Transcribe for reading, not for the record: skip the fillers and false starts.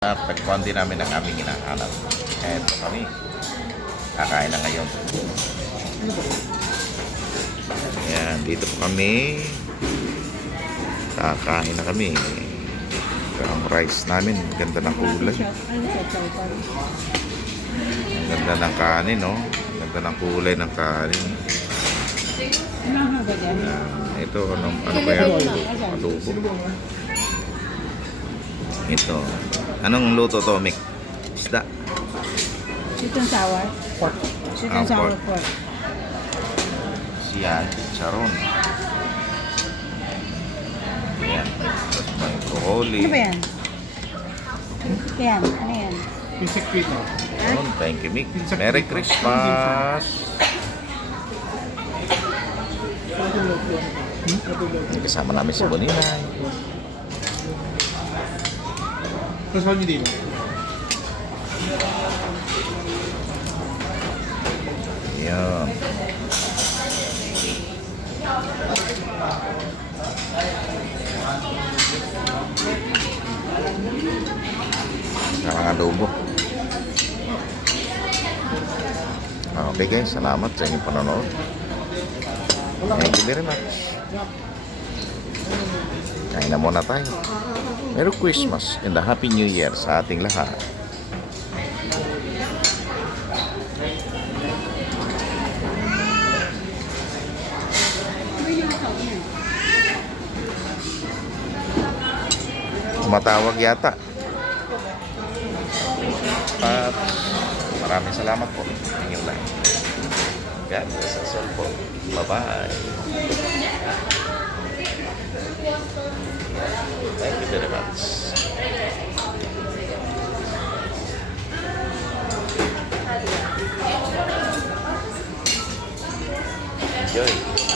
At tagpuan din namin ang aming hinahanap. Eto kami. Kakain na ngayon. Ayan, dito po kami. Kakain na kami. Ang rice namin, ganda ng kulay. Ang ganda ng kanin, no? Ang ganda ng kulay ng kanin. Ito, ano ba yan? Adobo. Ito. Anong luto to, Mick? Isda? Sweet and sour. Pork. Sweet and sour pork. Siyan, charon. Ayan. Tapos may broccoli. Ano ba yan? Yan. Ano yan? Pinsik pito. Ayun, thank you, Mick. Merry Christmas! Kasama namin si Boninay. Tapos ako nyo dito. Ayan. Sarang adobo. Okay guys, salamat sa inyong panonood. Thank you very much. Kain na muna tayo. Merry Christmas and a Happy New Year sa ating lahat. Tumatawag yata. At maraming salamat po sa inyong lahat. God bless us all po. Bye-bye. Thank you very much. Enjoy.